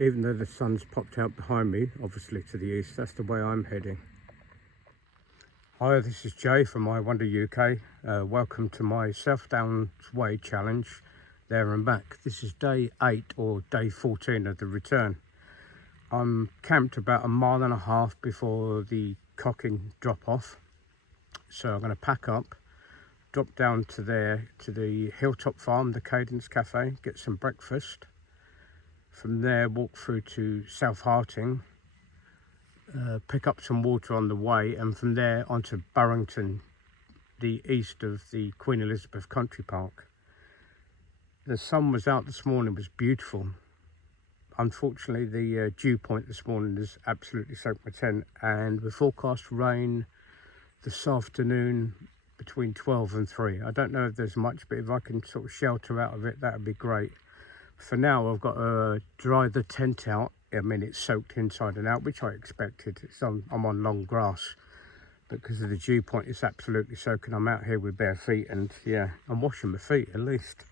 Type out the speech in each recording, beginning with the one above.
even though the sun's popped out behind me, obviously to the east. That's the way I'm heading. Hi, this is Jay from I Wonder UK. Welcome to my South Downs Way challenge, there and back. This is day 8 or day 14 of the return. I'm camped about 1.5 miles before the cocking drop off. So I'm going to pack up, drop down to there to the hilltop farm, the Cadence Cafe, get some breakfast. From there, walk through to South Harting, pick up some water on the way, and from there onto Burrington, the east of the Queen Elizabeth Country Park. The sun was out this morning, it was beautiful. Unfortunately, the dew point this morning has absolutely soaked my tent, and we forecast rain this afternoon between 12 and 3. I don't know if there's much, but if I can sort of shelter out of it, that would be great. For now, I've got to dry the tent out. I mean, it's soaked inside and out, which I expected. I'm on long grass. Because of the dew point, it's absolutely soaking. I'm out here with bare feet, and yeah, I'm washing my feet at least.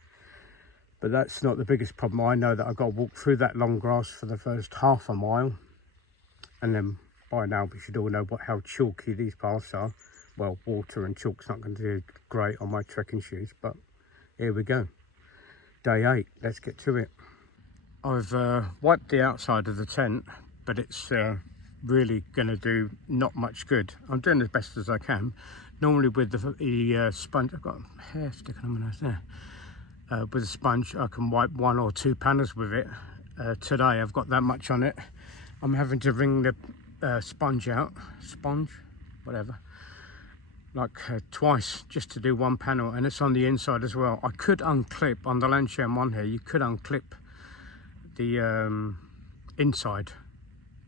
But that's not the biggest problem. I know that I've got to walk through that long grass for the first half a mile. And then by now, we should all know how chalky these paths are. Well, water and chalk's not going to do great on my trekking shoes, but here we go. Day 8, let's get to it. I've wiped the outside of the tent, but it's really going to do not much good. I'm doing as best as I can. Normally with the sponge, I've got hair sticking on my nose there. With a sponge, I can wipe 1 or 2 panels with it. Today I've got that much on it. I'm having to wring the sponge out, whatever, like twice just to do 1 panel, and it's on the inside as well. I could unclip on the Lancashire one here. You could unclip the inside,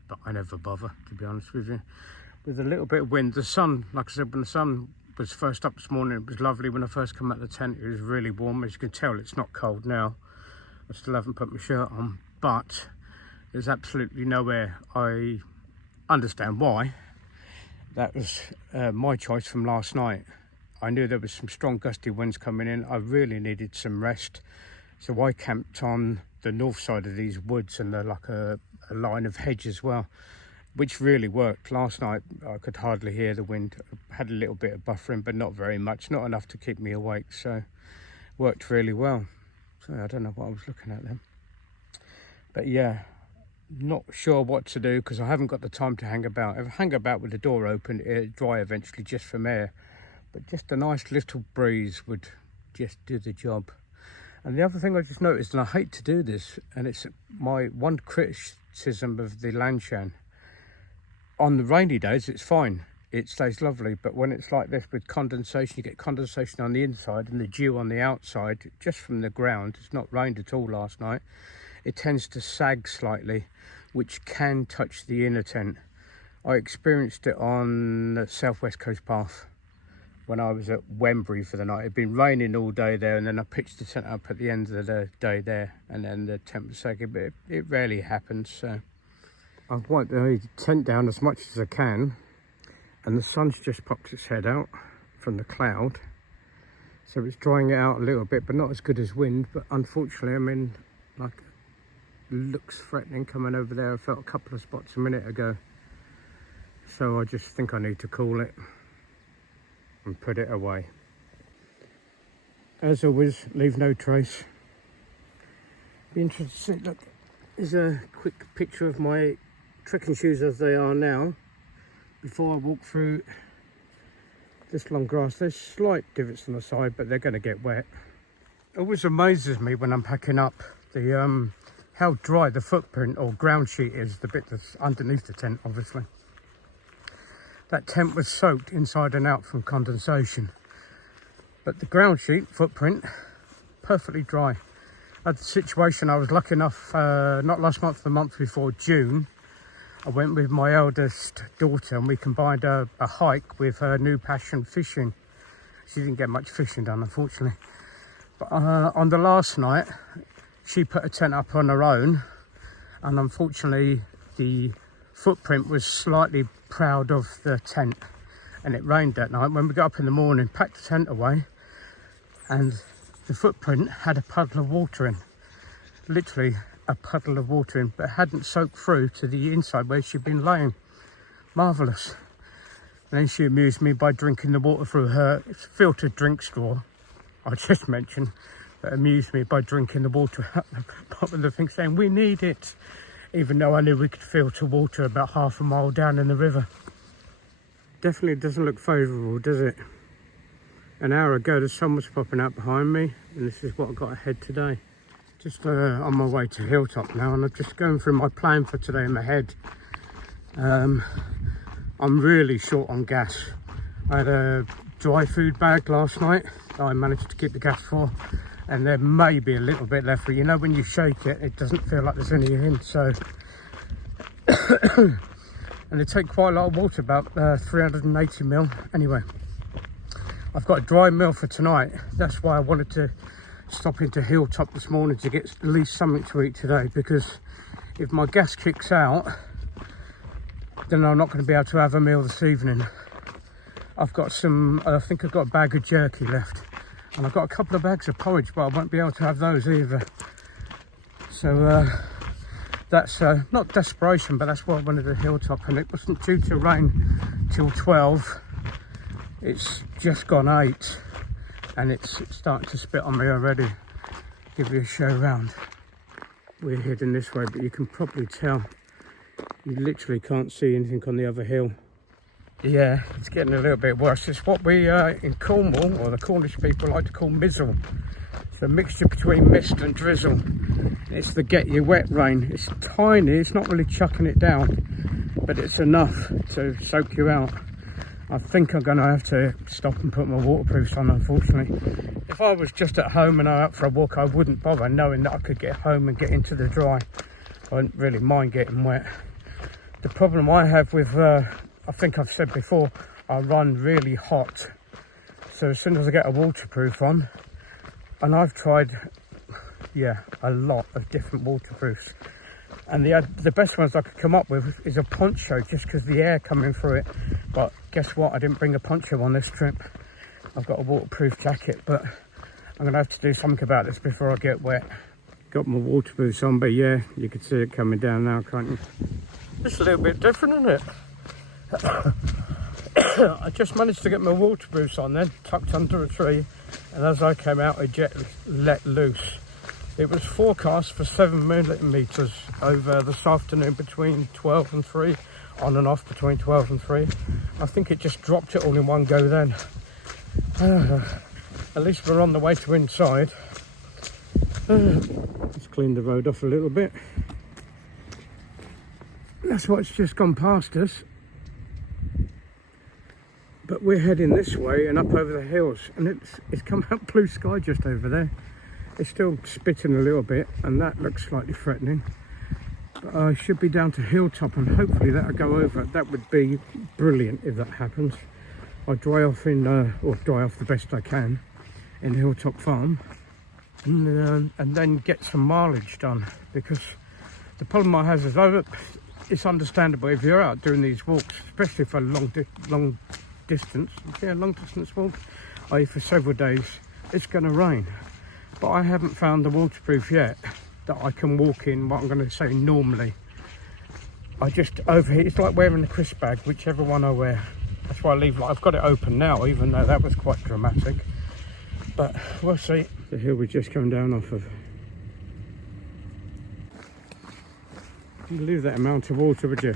but I never bother, to be honest with you. With a little bit of wind, the sun, like I said, when the sun was first up this morning, it was lovely. When I first came out of the tent, it was really warm. As you can tell, it's not cold now. I still haven't put my shirt on, but there's absolutely nowhere. I understand why. That was my choice from last night. I knew there was some strong gusty winds coming in. I really needed some rest, so I camped on the north side of these woods, and they're like a line of hedge as well, which really worked. Last night I could hardly hear the wind. I had a little bit of buffering, but not very much, not enough to keep me awake, so worked really well. So I don't know what I was looking at then, but yeah, not sure what to do because I haven't got the time to hang about. If I hang about with the door open, it'll dry eventually just from air, but just a nice little breeze would just do the job. And the other thing I just noticed, and I hate to do this, and it's my one criticism of the Lancashire, on the rainy days it's fine, it stays lovely, but when it's like this with condensation, you get condensation on the inside and the dew on the outside just from the ground. It's not rained at all last night. It tends to sag slightly, which can touch the inner tent. I experienced it on the Southwest Coast Path when I was at Wembury for the night. It'd been raining all day there, and then I pitched the tent up at the end of the day there, and then the tent was sagging, but it rarely happens. So I've wiped the tent down as much as I can, and the sun's just popped its head out from the cloud, so it's drying it out a little bit, but not as good as wind. But unfortunately, I mean, like, looks threatening coming over there. I felt a couple of spots a minute ago, so I just think I need to cool it and put it away. As always, leave no trace. Be interested to see. Look, here's a quick picture of my trekking shoes as they are now before I walk through this long grass. There's slight divots on the side, but they're going to get wet. It always amazes me when I'm packing up the how dry the footprint or ground sheet is, the bit that's underneath the tent, obviously. That tent was soaked inside and out from condensation, but the ground sheet footprint perfectly dry. I had the situation, I was lucky enough, not last month, the month before, June, I went with my eldest daughter and we combined a hike with her new passion, fishing. She didn't get much fishing done, unfortunately, but on the last night she put a tent up on her own, and unfortunately the footprint was slightly proud of the tent, and it rained that night. When we got up in the morning, packed the tent away, and the footprint had a puddle of water in, literally a puddle of water in, but it hadn't soaked through to the inside where she'd been laying. Marvellous. And then she amused me by drinking the water through her filtered drink straw. I just mentioned that amused me by drinking the water out the bottom of the thing, saying we need it, even though I knew we could filter water about half a mile down in the river. Definitely doesn't look favourable, does it? An hour ago the sun was popping out behind me, and this is what I got ahead today. Just on my way to Hilltop now, and I'm just going through my plan for today in my head. I'm really short on gas. I had a dry food bag last night that I managed to keep the gas for, and there may be a little bit left, but you know when you shake it, it doesn't feel like there's any in, so and they take quite a lot of water, about 380 mil. Anyway, I've got a dry meal for tonight. That's why I wanted to stop into Hilltop this morning to get at least something to eat today, because if my gas kicks out, then I'm not going to be able to have a meal this evening. I've got some, I think I've got a bag of jerky left, and I've got a couple of bags of porridge, but I won't be able to have those either. So that's not desperation, but that's why I wanted a Hilltop, and it wasn't due to rain till 12. It's just gone 8, and it's starting to spit on me already. Give you a show round. We're heading this way, but you can probably tell you literally can't see anything on the other hill. Yeah, it's getting a little bit worse. It's what we in Cornwall, or the Cornish people, like to call mizzle. It's a mixture between mist and drizzle. It's the get you wet rain. It's tiny, it's not really chucking it down, but it's enough to soak you out. I think I'm going to have to stop and put my waterproofs on, unfortunately. If I was just at home and I'm out for a walk, I wouldn't bother, knowing that I could get home and get into the dry. I wouldn't really mind getting wet. The problem I have with, I think I've said before, I run really hot. So as soon as I get a waterproof on, and I've tried, a lot of different waterproofs. And the best ones I could come up with is a poncho, just because the air coming through it. But guess what? I didn't bring a poncho on this trip. I've got a waterproof jacket, but I'm going to have to do something about this before I get wet. Got my waterproofs on, but yeah, you can see it coming down now, can't you? It's a little bit different, isn't it? I just managed to get my waterproofs on then, tucked under a tree, and as I came out, I let loose. It was forecast for 7 millimetres over this afternoon between 12 and 3, on and off between 12 and 3. I think it just dropped it all in one go then. At least we're on the way to inside. Let's clean the road off a little bit. That's what's just gone past us. But we're heading this way and up over the hills, and it's come out blue sky just over there. It's still spitting a little bit, and that looks slightly threatening. But I should be down to Hilltop, and hopefully that'll go over. That would be brilliant if that happens. I'll dry off dry off the best I can in Hilltop Farm, and then get some mileage done. Because the problem I have is, it's understandable if you're out doing these walks, especially for a long distance walk, i.e. for several days, it's going to rain. But I haven't found the waterproof yet that I can walk in what I'm going to say normally. I just overheat. It's like wearing a crisp bag, whichever one I wear. That's why I leave. I've got it open now, even though that was quite dramatic. But we'll see. The hill we just come down off of. You leave that amount of water, would you?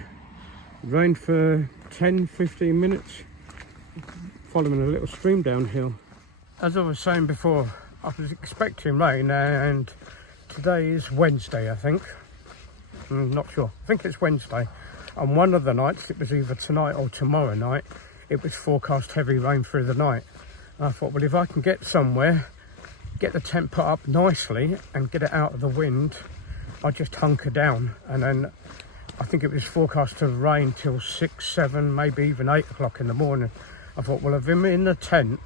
Rained for 10-15 minutes, following a little stream downhill. As I was saying before, I was expecting rain, and today is Wednesday, I think. I'm not sure. I think it's Wednesday. On one of the nights, it was either tonight or tomorrow night, it was forecast heavy rain through the night. And I thought, well, if I can get somewhere, get the tent put up nicely and get it out of the wind, I just hunker down. And then I think it was forecast to rain till 6, 7, maybe even 8 o'clock in the morning. I thought, well, if I'm in the tent,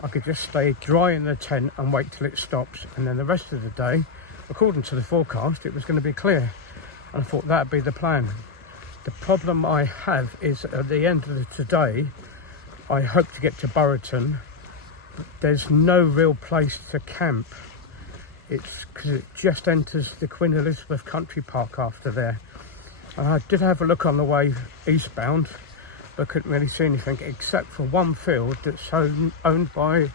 I could just stay dry in the tent and wait till it stops, and then the rest of the day, according to the forecast, it was going to be clear. And I thought that'd be the plan. The problem I have is at the end of today, I hope to get to Burriton. There's no real place to camp. It's because it just enters the Queen Elizabeth Country Park after there. I did have a look on the way eastbound, but couldn't really see anything except for one field that's owned by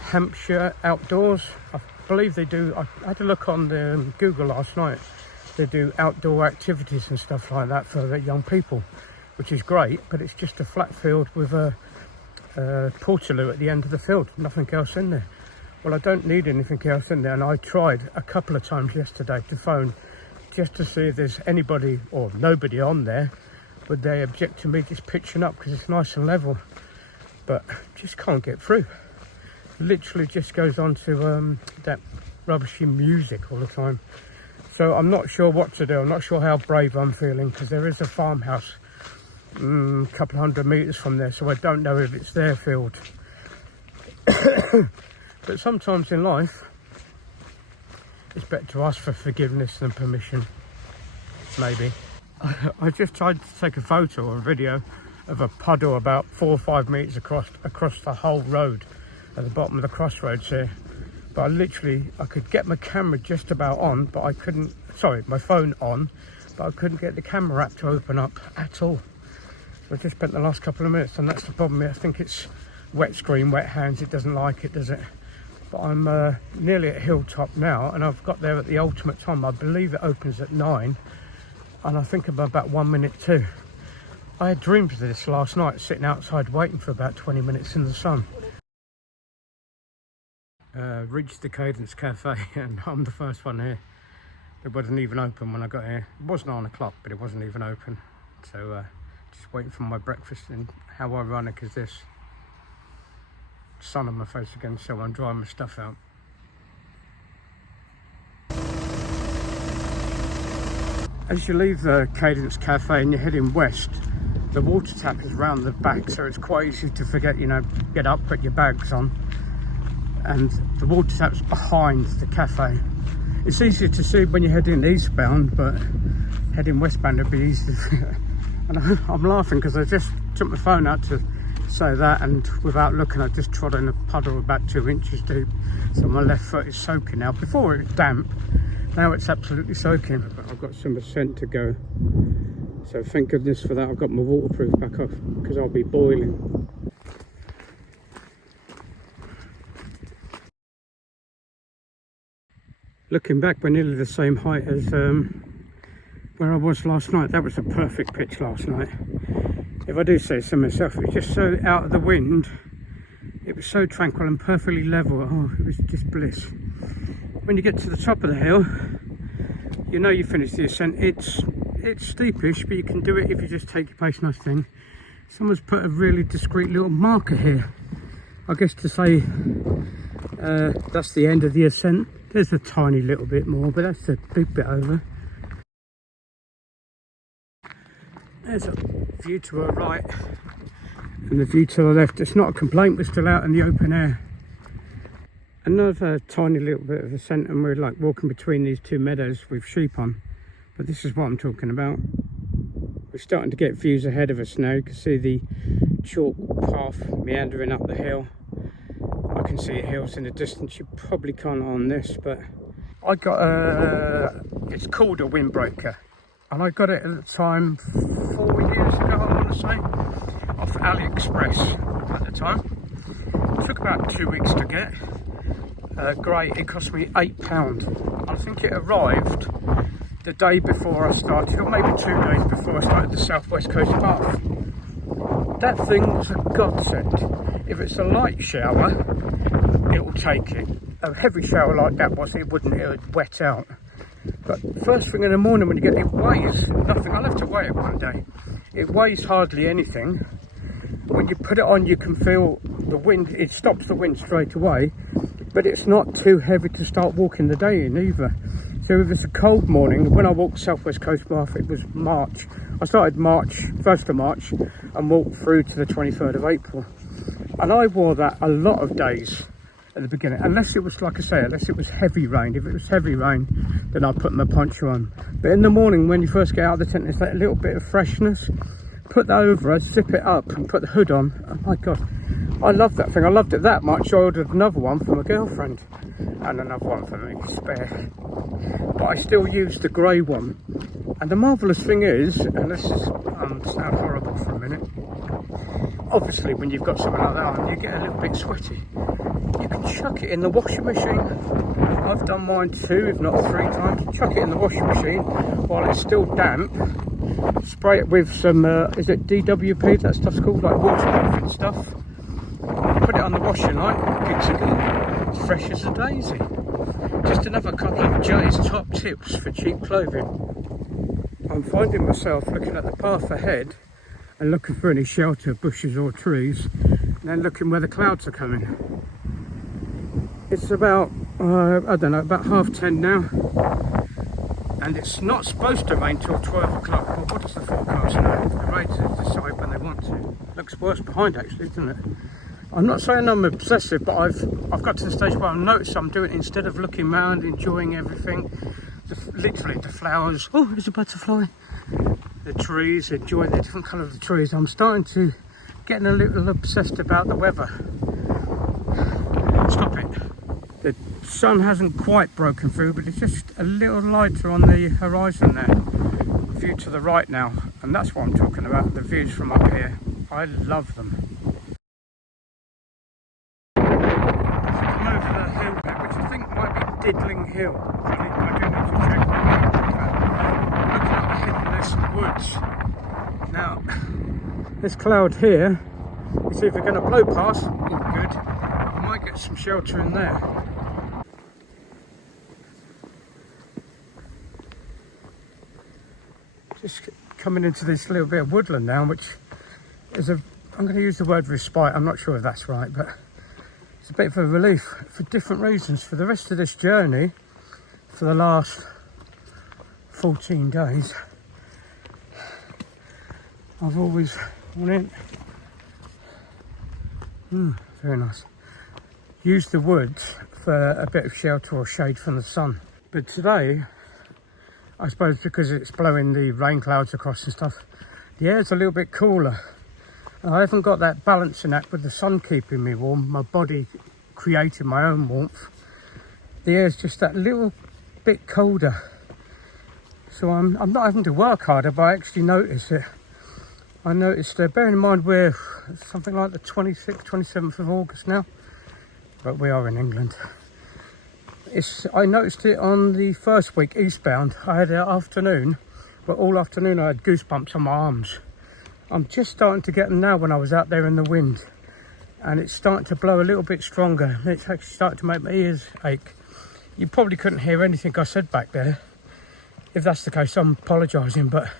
Hampshire Outdoors. I believe they do. I had a look on the Google last night. They do outdoor activities and stuff like that for the young people, which is great, but it's just a flat field with a portaloo at the end of the field, nothing else in there. Well, I don't need anything else in there, and I tried a couple of times yesterday to phone just to see if there's anybody or nobody on there. Would they object to me just pitching up because it's nice and level? But just can't get through. Literally just goes on to that rubbishy music all the time. So I'm not sure what to do. I'm not sure how brave I'm feeling, because there is a farmhouse a couple of 100 metres from there, so I don't know if it's their field. But sometimes in life it's better to ask for forgiveness than permission, maybe. I just tried to take a photo or a video of a puddle about 4 or 5 metres across the whole road at the bottom of the crossroads here. But I could get my camera just about on, but I couldn't, sorry, my phone on, but I couldn't get the camera app to open up at all. So I just spent the last couple of minutes, and that's the problem. I think it's wet screen, wet hands. It doesn't like it, does it? But I'm nearly at Hilltop now, and I've got there at the ultimate time. I believe it opens at 9, and I think I'm about 1 minute too. I had dreams of this last night, sitting outside waiting for about 20 minutes in the sun. Reached the Cadence Cafe, and I'm the first one here. It wasn't even open when I got here. It was 9 o'clock, but it wasn't even open. So just waiting for my breakfast, and how ironic is this? Sun on my face again, so I'm drying my stuff out. As you leave the Cadence Cafe and you're heading west, the water tap is round the back, so it's quite easy to forget, you know, get up, put your bags on. And the water tap's behind the cafe. It's easier to see when you're heading eastbound, but heading westbound would be easy. And I'm laughing because I just took my phone out to say that, and without looking I just trod in a puddle about 2 inches deep, so my left foot is soaking now. Before it was damp, now it's absolutely soaking. But I've got some ascent to go, so thank goodness for that. I've got my waterproof back off because I'll be boiling. Looking back, we're nearly the same height as where I was last night. That was a perfect pitch last night. If I do say so myself, it was just so out of the wind. It was so tranquil and perfectly level. Oh, it was just bliss. When you get to the top of the hill, you know you finished the ascent. It's steepish, but you can do it if you just take your pace. Nice thing, someone's put a really discreet little marker here, I guess to say that's the end of the ascent. There's a tiny little bit more, but that's a big bit over. There's a view to our right and the view to the left. It's not a complaint, we're still out in the open air. Another tiny little bit of ascent, and we're like walking between these two meadows with sheep on. But this is what I'm talking about. We're starting to get views ahead of us now. You can see the chalk path meandering up the hill. I can see hills in the distance. You probably can't on this, but I got it's called a windbreaker, and I got it at the time 4 years ago, I want to say, off AliExpress at the time. It took about 2 weeks to get. Great, it cost me £8. I think it arrived the day before I started, or maybe 2 days before I started the South West Coast Path. That thing was a godsend. If it's a light shower, it will take it. A heavy shower like that was, it wouldn't, it would wet out. But first thing in the morning when you get it, weighs nothing. I'll have to weigh it one day. It weighs hardly anything. When you put it on, you can feel the wind. It stops the wind straight away, but it's not too heavy to start walking the day in either. So if it's a cold morning, when I walked South West Coast Path, it was March. I started March, 1st of March, and walked through to the 23rd of April. And I wore that a lot of days at the beginning, unless it was, like I say, unless it was heavy rain. If it was heavy rain, then I'd put my poncho on. But in the morning, when you first get out of the tent, there's that little bit of freshness. put that over, zip it up and put the hood on. Oh my god, I love that thing. I loved it that much I ordered another one for my girlfriend and another one for me spare, but I still use the grey one. And the marvellous thing is, and this is sound horrible for a minute, obviously when you've got something like that on, you get a little bit sweaty. You can chuck it in the washing machine. I've done mine 2 if not 3 times. Chuck it in the washing machine while it's still damp. Spray it with some, is it DWP, that stuff's called, like waterproofing stuff. Put it on the washing line, good to go. It's fresh as a daisy. Just another couple of Jay's top tips for cheap clothing. I'm finding myself looking at the path ahead and looking for any shelter, bushes or trees, and then looking where the clouds are coming. It's about, I don't know, about 10:30 now, and it's not supposed to rain till 12 o'clock, but what does the forecast know? The rain's decide when they want to. Looks worse behind actually, doesn't it? I'm not saying I'm obsessive, but I've got to the stage where I've noticed I'm doing it instead of looking around, enjoying everything. Literally the flowers, oh there's a butterfly, the trees, enjoy the different colour of the trees. I'm starting to getting a little obsessed about the weather. Stop it. The sun hasn't quite broken through, but it's just a little lighter on the horizon there. View to the right now, and that's what I'm talking about, the views from up here. I love them. Come over the hill there, which I think might be Diddling Hill. I do need to check that. Looking at the headless woods. Now, this cloud here is either going to blow past, all good, I might get some shelter in there. Just coming into this little bit of woodland now, which is I'm going to use the word respite, I'm not sure if that's right, but it's a bit of a relief for different reasons. For the rest of this journey, for the last 14 days, I've always wanted, very nice, use the woods for a bit of shelter or shade from the sun. But today, I suppose because it's blowing the rain clouds across and stuff, the air's a little bit cooler. I haven't got that balancing act with the sun keeping me warm, my body creating my own warmth. The air's just that little bit colder. So I'm not having to work harder, but I actually notice it. I noticed, bearing in mind we're something like the 26th, 27th of August now, but we are in England. I noticed it on the first week, Eastbound. I had an afternoon, but all afternoon I had goosebumps on my arms. I'm just starting to get them now when I was out there in the wind, and it's starting to blow a little bit stronger. It's actually starting to make my ears ache. You probably couldn't hear anything I said back there. If that's the case, I'm apologising, but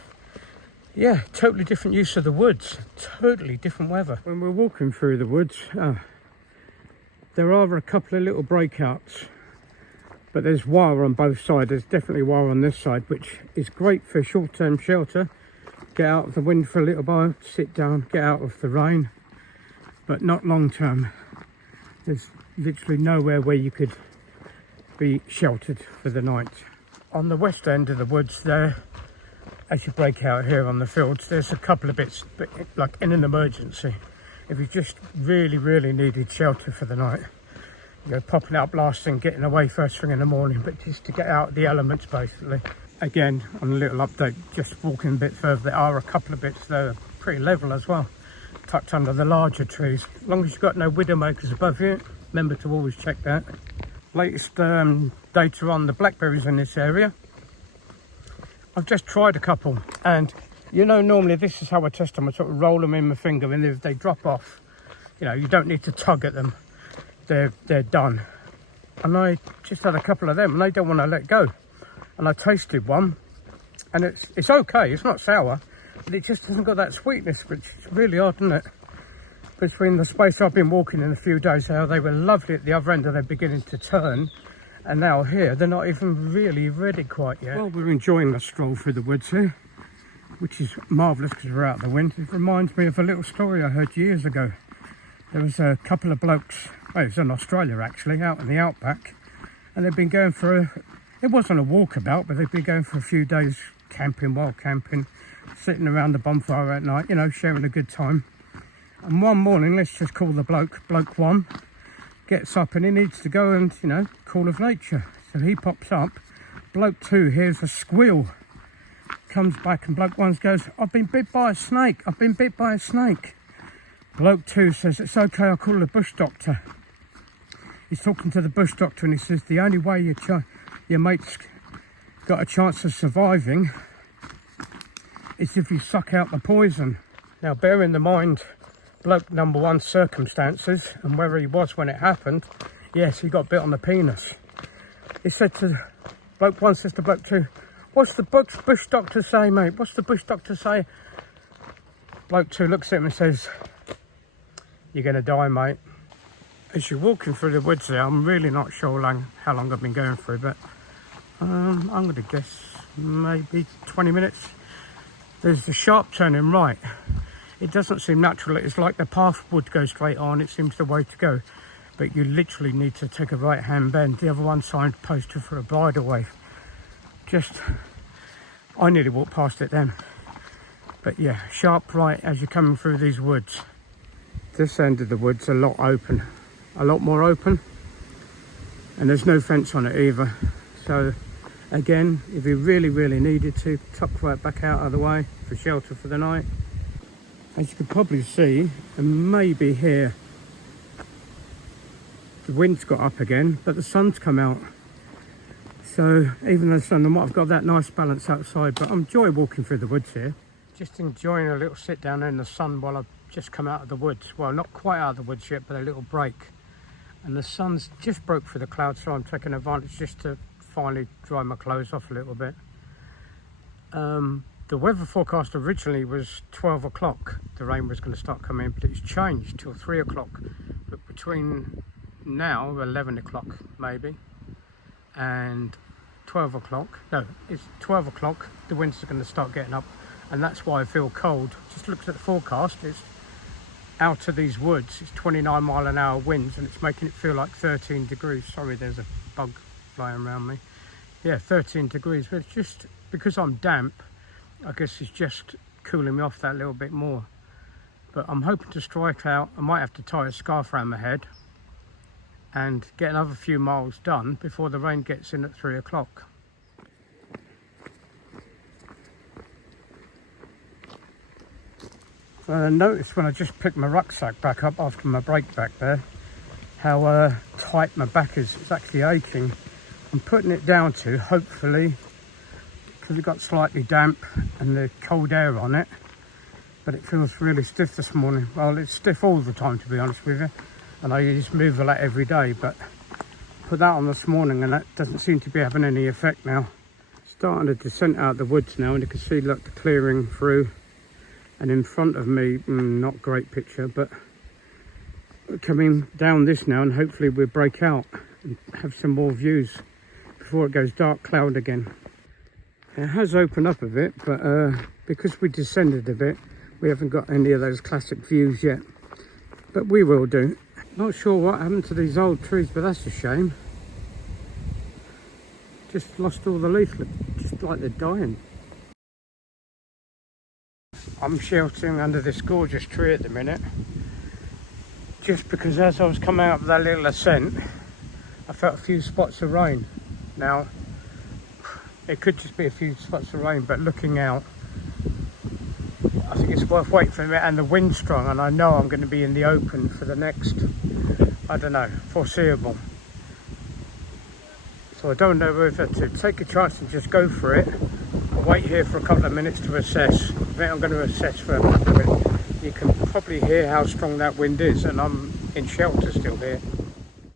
yeah, totally different use of the woods, totally different weather. When we're walking through the woods, there are a couple of little breakouts, but there's wire on both sides. There's definitely wire on this side, which is great for short-term shelter. Get out of the wind for a little while, sit down, get out of the rain, but not long-term. There's literally nowhere where you could be sheltered for the night. On the west end of the woods there, as you break out here on the fields, there's a couple of bits, like in an emergency, if you just really needed shelter for the night, you know, popping out blasting, getting away first thing in the morning, but just to get out of the elements basically. Again, on a little update, just walking a bit further, there are a couple of bits that are pretty level as well, tucked under the larger trees. As long as you've got no widowmakers above you, remember to always check that. Latest data on the blackberries in this area. I've just tried a couple, and you know, normally this is how I test them. I sort of roll them in my finger, and if they drop off, you know, you don't need to tug at them. They're done. And I just had a couple of them, and they don't want to let go. And I tasted one, and it's okay. It's not sour, but it just hasn't got that sweetness, which is really odd, isn't it? Between the space I've been walking in a few days, how they were lovely at the other end, and they're beginning to turn, and now here they're not even really ready quite yet. Well, we're enjoying the stroll through the woods here, which is marvellous because we're out in the wind. It reminds me of a little story I heard years ago. There was a couple of blokes, well, it was in Australia actually, out in the outback, and they'd been going for it wasn't a walkabout, but they'd been going for a few days camping, wild camping, sitting around the bonfire at night, you know, sharing a good time. And one morning, let's just call the bloke one, gets up and he needs to go and, you know, call of nature. So he pops up, bloke two hears a squeal, comes back and bloke one goes, I've been bit by a snake, I've been bit by a snake. Bloke two says, it's okay, I'll call the bush doctor. He's talking to the bush doctor and he says, the only way your mate's got a chance of surviving is if you suck out the poison. Now, bear in mind bloke number one's circumstances and where he was when it happened. Yes, he got bit on the penis. He said to bloke one, says to bloke two, what's the bush doctor say, mate? What's the bush doctor say? Bloke two looks at him and says, you're going to die, mate. As you're walking through the woods there, I'm really not sure how long I've been going through, but I'm going to guess maybe 20 minutes. There's the sharp turning right. It doesn't seem natural. It's like the path would go straight on. It seems the way to go. But you literally need to take a right-hand bend. The other one signed posted for a bridleway. I nearly walked past it then. But yeah, sharp right as you're coming through these woods. This end of the woods a lot more open, and there's no fence on it either. So again, if you really needed to, tuck right back out of the way for shelter for the night. As you can probably see, and maybe hear, the wind's got up again, but the sun's come out. So even though the sun, I might have got that nice balance outside, but I enjoy walking through the woods here. Just enjoying a little sit down in the sun while I've just come out of the woods. Well, not quite out of the woods yet, but a little break. And the sun's just broke through the clouds, so I'm taking advantage just to finally dry my clothes off a little bit. The weather forecast originally was 12 o'clock. The rain was going to start coming in, but it's changed till 3 o'clock. But between now, 11 o'clock maybe, and 12 o'clock, no, it's 12 o'clock, the winds are going to start getting up. And that's why I feel cold. Just looked at the forecast, it's out of these woods, it's 29 mile an hour winds, and it's making it feel like 13 degrees. Sorry, there's a bug flying around me. Yeah, 13 degrees, but it's just because I'm damp, I guess it's just cooling me off that little bit more. But I'm hoping to strike out. I might have to tie a scarf around my head and get another few miles done before the rain gets in at 3 o'clock. I noticed when I just picked my rucksack back up after my break back there, how tight my back is. It's actually aching. I'm putting it down to, hopefully, because it got slightly damp and the cold air on it, but it feels really stiff this morning. Well, it's stiff all the time, to be honest with you, and I just move a lot every day, but put that on this morning and that doesn't seem to be having any effect now. Starting to descent out the woods now, and you can see, look, the clearing through. And in front of me, not great picture, but we're coming down this now, and hopefully we'll break out and have some more views before it goes dark cloud again. It has opened up a bit, but because we descended a bit, we haven't got any of those classic views yet, but we will do. Not sure what happened to these old trees, but that's a shame. Just lost all the leaves, just like they're dying. I'm sheltering under this gorgeous tree at the minute, just because as I was coming up that little ascent, I felt a few spots of rain. Now, it could just be a few spots of rain, but looking out, I think it's worth waiting for a minute. And the wind's strong, and I know I'm going to be in the open for the next, I don't know, foreseeable. So I don't know whether to take a chance and just go for it, or wait here for a couple of minutes to assess. I think I'm going to assess for a couple of minutes. You can probably hear how strong that wind is, and I'm in shelter still here.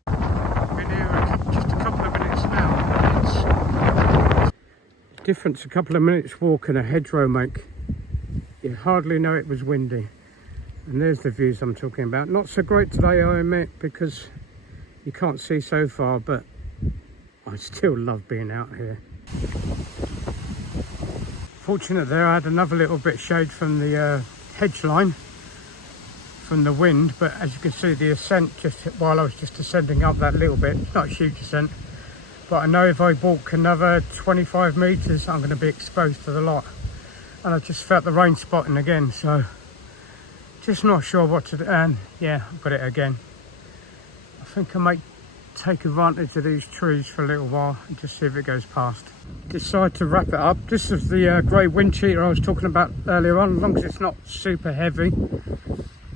I've been here just a couple of minutes now. It's difference a couple of minutes walk and a hedgerow make. You hardly know it was windy. And there's the views I'm talking about. Not so great today, I admit, because you can't see so far, but I still love being out here. Fortunate there, I had another little bit shade from the hedge line from the wind, but as you can see, the ascent just while I was just ascending up that little bit, it's not a huge ascent, but I know if I walk another 25 meters I'm going to be exposed to the lot. and I just felt the rain spotting again, so just not sure what to do. And yeah, I've got it again. I think I might take advantage of these trees for a little while and just see if it goes past. Decide to wrap it up. This is the grey wind cheater I was talking about earlier on, as long as it's not super heavy.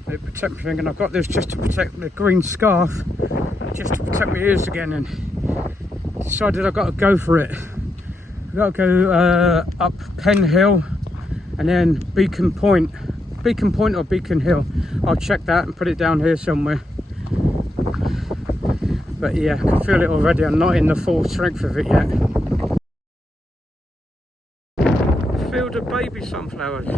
It protects me, and I've got this just to protect the green scarf, just to protect my ears again, and decided I've got to go for it. I've got to go up Penn Hill and then Beacon Point or Beacon Hill. I'll check that and put it down here somewhere. But yeah, I can feel it already. I'm not in the full strength of it yet. Field of baby sunflowers.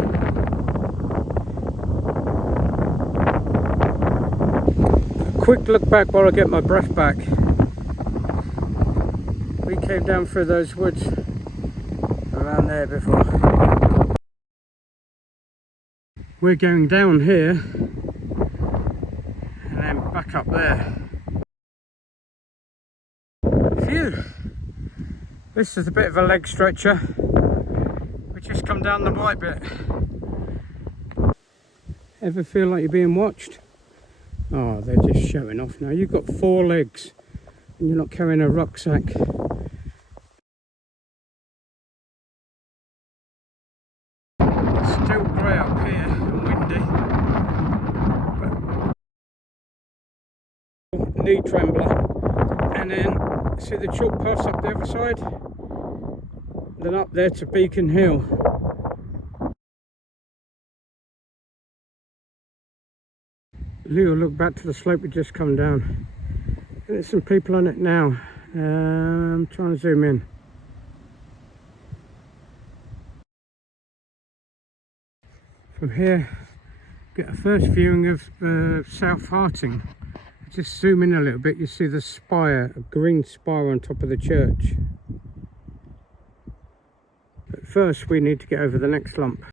A quick look back while I get my breath back. We came down through those woods around there before. We're going down here and then back up there. Phew! This is a bit of a leg stretcher. We just come down the right bit. Ever feel like you're being watched? Oh, they're just showing off now. You've got 4 legs and you're not carrying a rucksack. It's still grey up here and windy. But knee trembler. And then see the chalk paths up the other side? Then up there to Beacon Hill. Little look back to the slope we just come down. There's some people on it now. I'm trying to zoom in. From here, get a first viewing of South Harting. Just zoom in a little bit, you see the spire, a green spire on top of the church. But first we need to get over the next lump.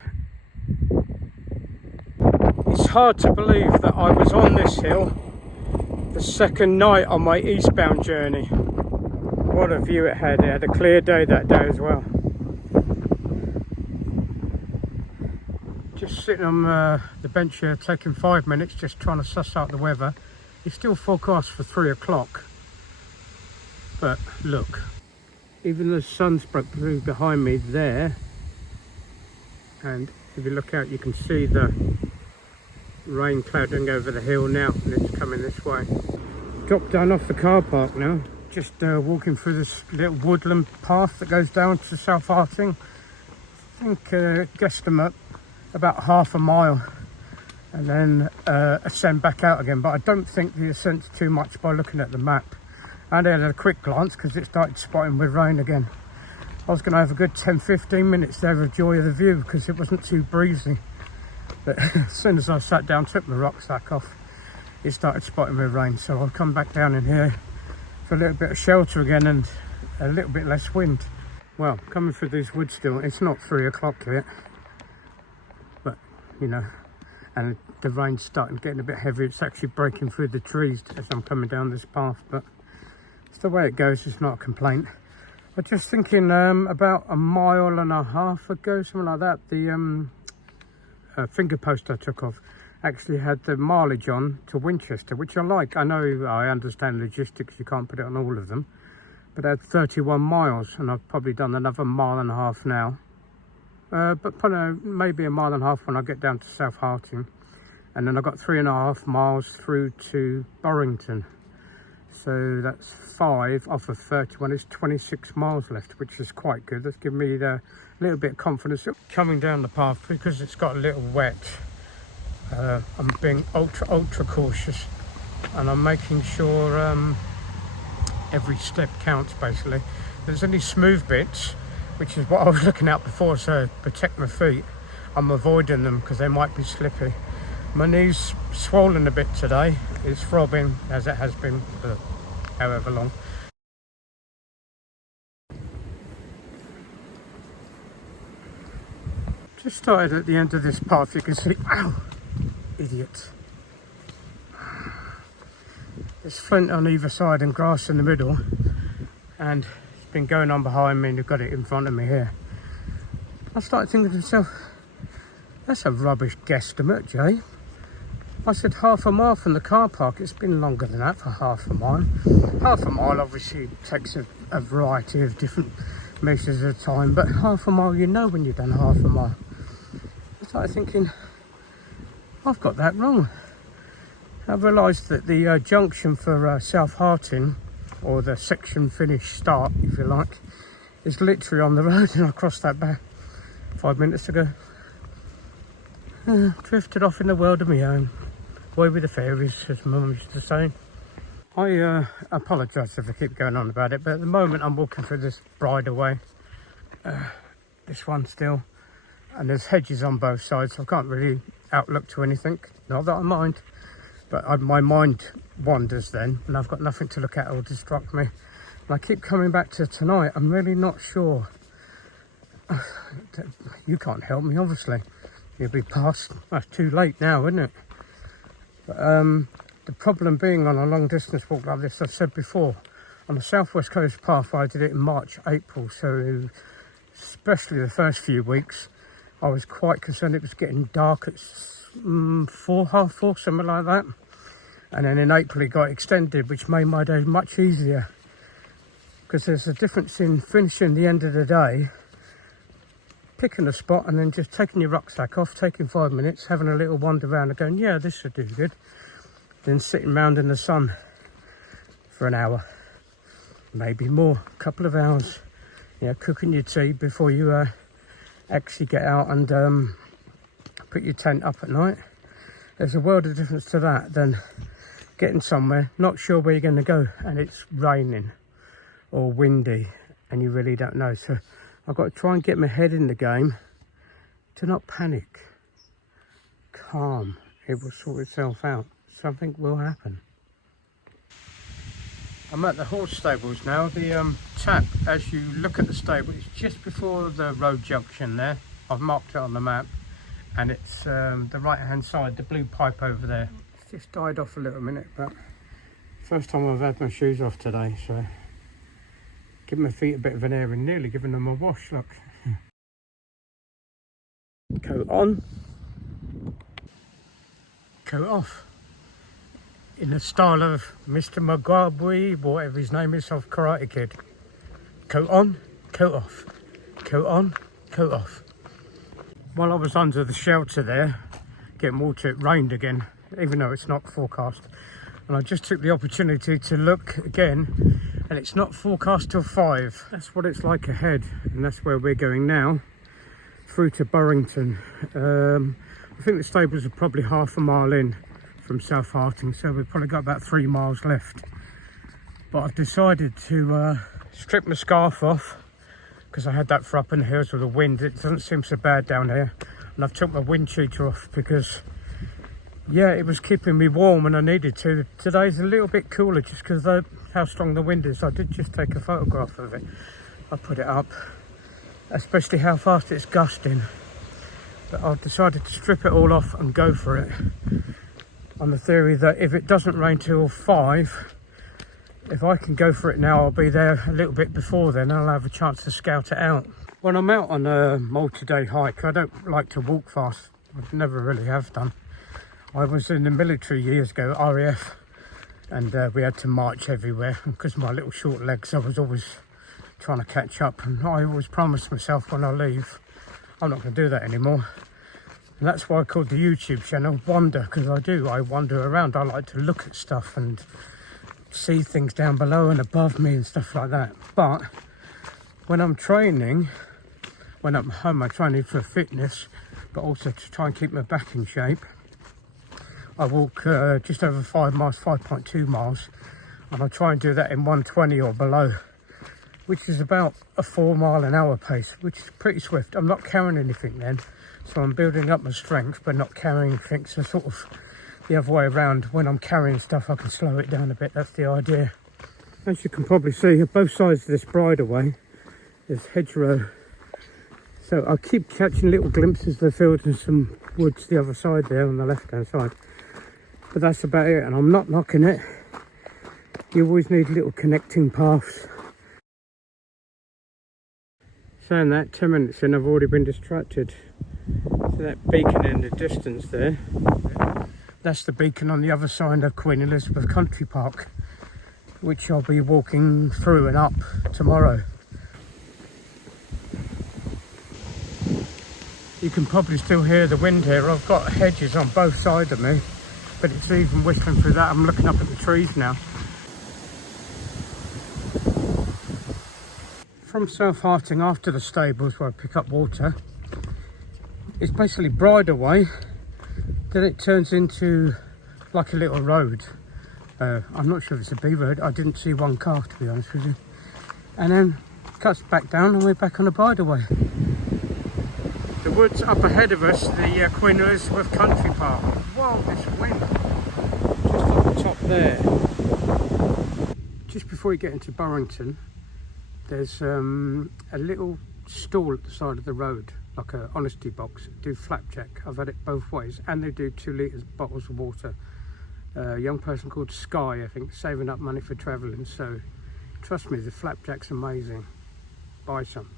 It's hard to believe that I was on this hill the second night on my eastbound journey. What a view it had. It had a clear day that day as well. Just sitting on the bench here, taking 5 minutes, just trying to suss out the weather. It's still forecast for 3 o'clock. But look, even the sun's broke through behind me there. And if you look out, you can see the rain clouding over the hill now, and it's coming this way. Dropped down off the car park now, just walking through this little woodland path that goes down to South Harting. I think guesstimate about half a mile, and then ascend back out again. But I don't think the ascent's too much by looking at the map. And I had a quick glance because it started spotting with rain again. I was going to have a good 10-15 minutes there of joy of the view because it wasn't too breezy. But as soon as I sat down, took my rucksack off, it started spotting with rain. So I'll come back down in here for a little bit of shelter again and a little bit less wind. Well, coming through these woods still, it's not 3 o'clock yet. But, you know, and the rain's starting getting a bit heavy. It's actually breaking through the trees as I'm coming down this path. But it's the way it goes, it's not a complaint. I was just thinking about a mile and a half ago, something like that, the finger post I took off actually had the mileage on to Winchester, which I like. I know, I understand logistics, you can't put it on all of them, but I had 31 miles and I've probably done another mile and a half now. But probably maybe a mile and a half when I get down to South Harting, and then I got 3.5 miles through to Borrington. So that's 5 off of 31. It's 26 miles left, which is quite good. That's given me a little bit of confidence coming down the path because it's got a little wet. I'm being ultra cautious, and I'm making sure every step counts basically. If there's any smooth bits, which is what I was looking at before, so protect my feet, I'm avoiding them because they might be slippy. My knee's swollen a bit today. It's throbbing as it has been for however long. Just started at the end of this path, you can see, ow, idiot. There's flint on either side and grass in the middle, and it's been going on behind me and you've got it in front of me here. I started thinking to myself, That's a rubbish guesstimate, Jay. I said half a mile from the car park. It's been longer than that for half a mile. Half a mile obviously takes a variety of different measures of time, but half a mile, you know when you've done half a mile. I started thinking, I've got that wrong. I realised that the junction for South Harting, or the section finish start, if you like, is literally on the road, and I crossed that back 5 minutes ago. Drifted off in the world of my own. Away with the fairies, as Mum used to say. I apologise if I keep going on about it, but at the moment I'm walking through this bridleway. This one still. And there's hedges on both sides, so I can't really outlook to anything. Not that I mind. But my mind wanders then, and I've got nothing to look at or distract me. And I keep coming back to tonight. I'm really not sure. You can't help me, obviously. You'll be past. That's too late now, isn't it? But the problem being on a long distance walk like this, I've said before, on the Southwest Coast Pathway, I did it in March, April, so especially the first few weeks, I was quite concerned it was getting dark at 4, half 4, something like that. And then in April it got extended, which made my day much easier. Because there's a difference in finishing the end of the day, picking a spot and then just taking your rucksack off, taking 5 minutes, having a little wander around and going, yeah, this should do good. Then sitting round in the sun for an hour, maybe more, a couple of hours, you know, cooking your tea before you actually get out and put your tent up at night. There's a world of difference to that than getting somewhere, not sure where you're going to go, and it's raining or windy and you really don't know. So I've got to try and get my head in the game to not panic. Calm. It will sort itself out. Something will happen. I'm at the horse stables now. The tap, as you look at the stable, it's just before the road junction there. I've marked it on the map, and it's the right hand side, the blue pipe over there. It's just died off a little minute, but first time I've had my shoes off today, so give my feet a bit of an airing, nearly giving them a wash, look. Coat on, coat off. In the style of Mr. Magwabwe, whatever his name is, of Karate Kid. Coat on, coat off. Coat on, coat off. While I was under the shelter there, getting water, it rained again, even though it's not forecast. And I just took the opportunity to look again, and it's not forecast till 5. That's what it's like ahead, and that's where we're going now, through to Burrington. I think the stables are probably half a mile in from South Harting, so we've probably got about 3 miles left. But I've decided to strip my scarf off, because I had that for up in the hills with the wind. It doesn't seem so bad down here. And I've took my wind cheater off because, yeah, it was keeping me warm and I needed to. Today's a little bit cooler just because of how strong the wind is. I did just take a photograph of it. I put it up, especially how fast it's gusting. But I've decided to strip it all off and go for it, on the theory that if it doesn't rain till 5, if I can go for it now, I'll be there a little bit before then. I'll have a chance to scout it out. When I'm out on a multi-day hike, I don't like to walk fast. I never really have done. I was in the military years ago, RAF, and we had to march everywhere. Because of my little short legs, I was always trying to catch up. And I always promised myself when I leave, I'm not going to do that anymore. And that's why I called the YouTube channel Wander, because I wander around. I like to look at stuff and see things down below and above me and stuff like that. But when I'm training, when I'm home, I'm training for fitness, but also to try and keep my back in shape. I walk just over 5 miles, 5.2 miles, and I try and do that in 120 or below, which is about a 4 mile an hour pace, which is pretty swift. I'm not carrying anything then, so I'm building up my strength, but not carrying things. So sort of the other way around, when I'm carrying stuff, I can slow it down a bit. That's the idea. As you can probably see, on both sides of this bridleway, there's hedgerow. So I keep catching little glimpses of the fields and some woods the other side there on the left-hand side. But that's about it, and I'm not knocking it. You always need little connecting paths. Saying that, 10 minutes in, I've already been distracted. So See that beacon in the distance there? That's the beacon on the other side of Queen Elizabeth Country Park, which I'll be walking through and up tomorrow. You can probably still hear the wind here. I've got hedges on both sides of me, but it's even whistling through that. I'm looking up at the trees now. From South Harting, after the stables where I pick up water, it's basically Bridleway. Then it turns into like a little road. I'm not sure if it's a B road. I didn't see one car, to be honest with you. And then cuts back down and we're back on the Bridleway. The woods up ahead of us, the Queen Elizabeth Country Park. Wow, this wind. Just at the top there. Just before you get into Burrington, there's a little stall at the side of the road, like a honesty box. They do flapjack. I've had it both ways, and they do 2 litre bottles of water. A young person called Sky, I think, saving up money for travelling. So trust me, the flapjack's amazing. Buy some.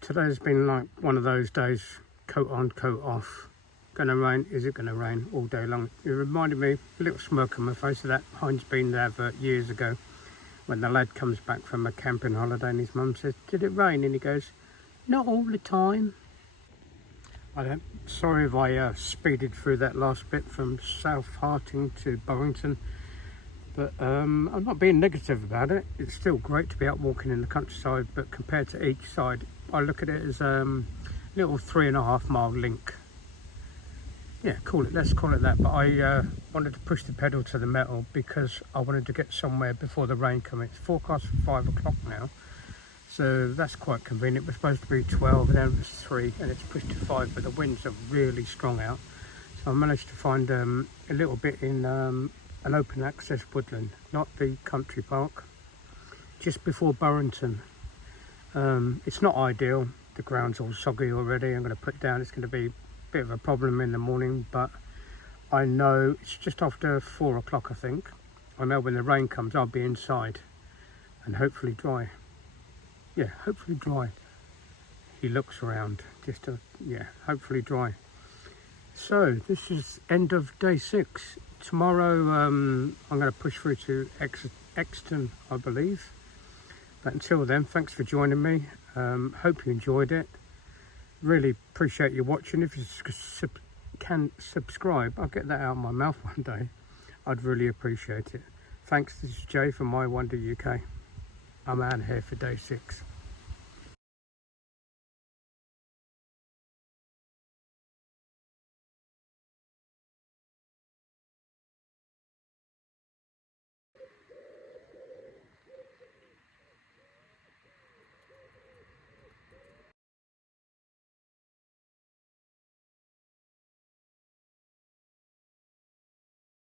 Today's been like one of those days, coat on, coat off. Gonna rain, is it gonna rain all day long? It reminded me, a little smirk on my face, of that Heinz-Bean advert years ago, when the lad comes back from a camping holiday and his mum says, did it rain? And he goes, not all the time. Sorry if I speeded through that last bit from South Harting to Burrington, but I'm not being negative about it. It's still great to be out walking in the countryside, but compared to each side, I look at it as a little 3.5 mile link. Yeah, let's call it that. But I wanted to push the pedal to the metal because I wanted to get somewhere before the rain comes. It's forecast for 5 o'clock now, so that's quite convenient. We're supposed to be 12 and then it was 3 and it's pushed to 5, but the winds are really strong out. So I managed to find a little bit in an open access woodland, not the country park, just before Burrington. It's not ideal. The ground's all soggy already. I'm going to put down, it's going to be a bit of a problem in the morning, but I know it's just after 4 o'clock, I think. I know when the rain comes, I'll be inside and hopefully dry. Yeah, hopefully dry. He looks around, hopefully dry. So this is end of day 6. Tomorrow I'm going to push through to Exton, I believe. But until then, thanks for joining me. Hope you enjoyed it. Really appreciate you watching. If you can subscribe, I'll get that out of my mouth one day. I'd really appreciate it. Thanks. This is Jay from My Wonder UK. I'm out of here for day 6.